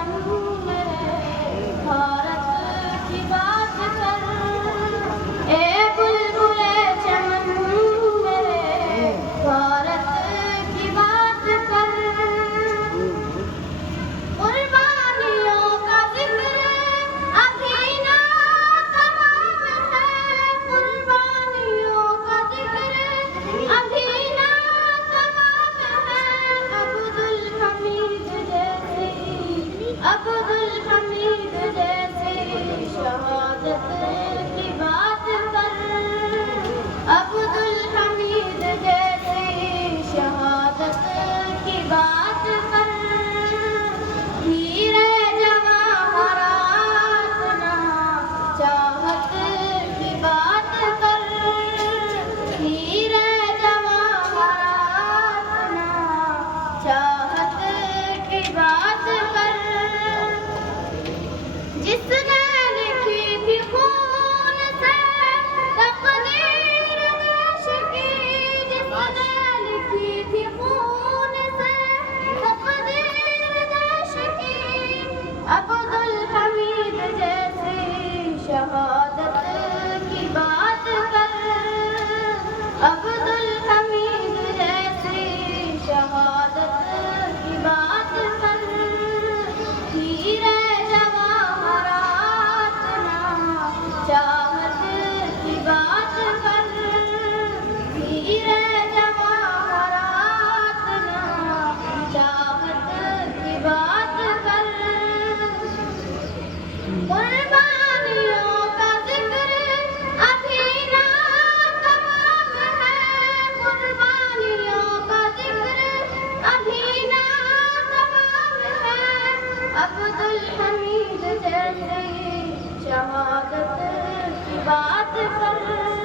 चमन मेरे भारत की बात कर। ए बुलबुले चमन मेरे भारत की बात कर। कुर्बानियों का जिक्र अभी ना तमाम है। कुर्बानियों का जिक्र अभी ना तमाम है। अब्दुल हमीद जैसी शहादत की बात कर। अब्दुल हमीद जैसी शहादत की बात कर। हीरे जवाहरात ना चाहत की बात कर। हीरे जवाहरात ना चाहत की बात कर। जिसने लिखी थी खून से तकदीर देश की। जिसने लिखी थी खून से तकदीर देश की। अब्दुल हमीद जैसी शहादत की बात कर। अब्दुल हमीद जैसी शहादत की बात कर। हीरे जवाहरात ना चाहत की बात कर। हीरे जवाहरात ना चाहत की बात कर। कुर्बानियों का जिक्र अभी ना तमाम है। कुर्बानियों का जिक्र अभी ना तमाम है। अब्दुल हमीद जैसी शहादत की बात कर।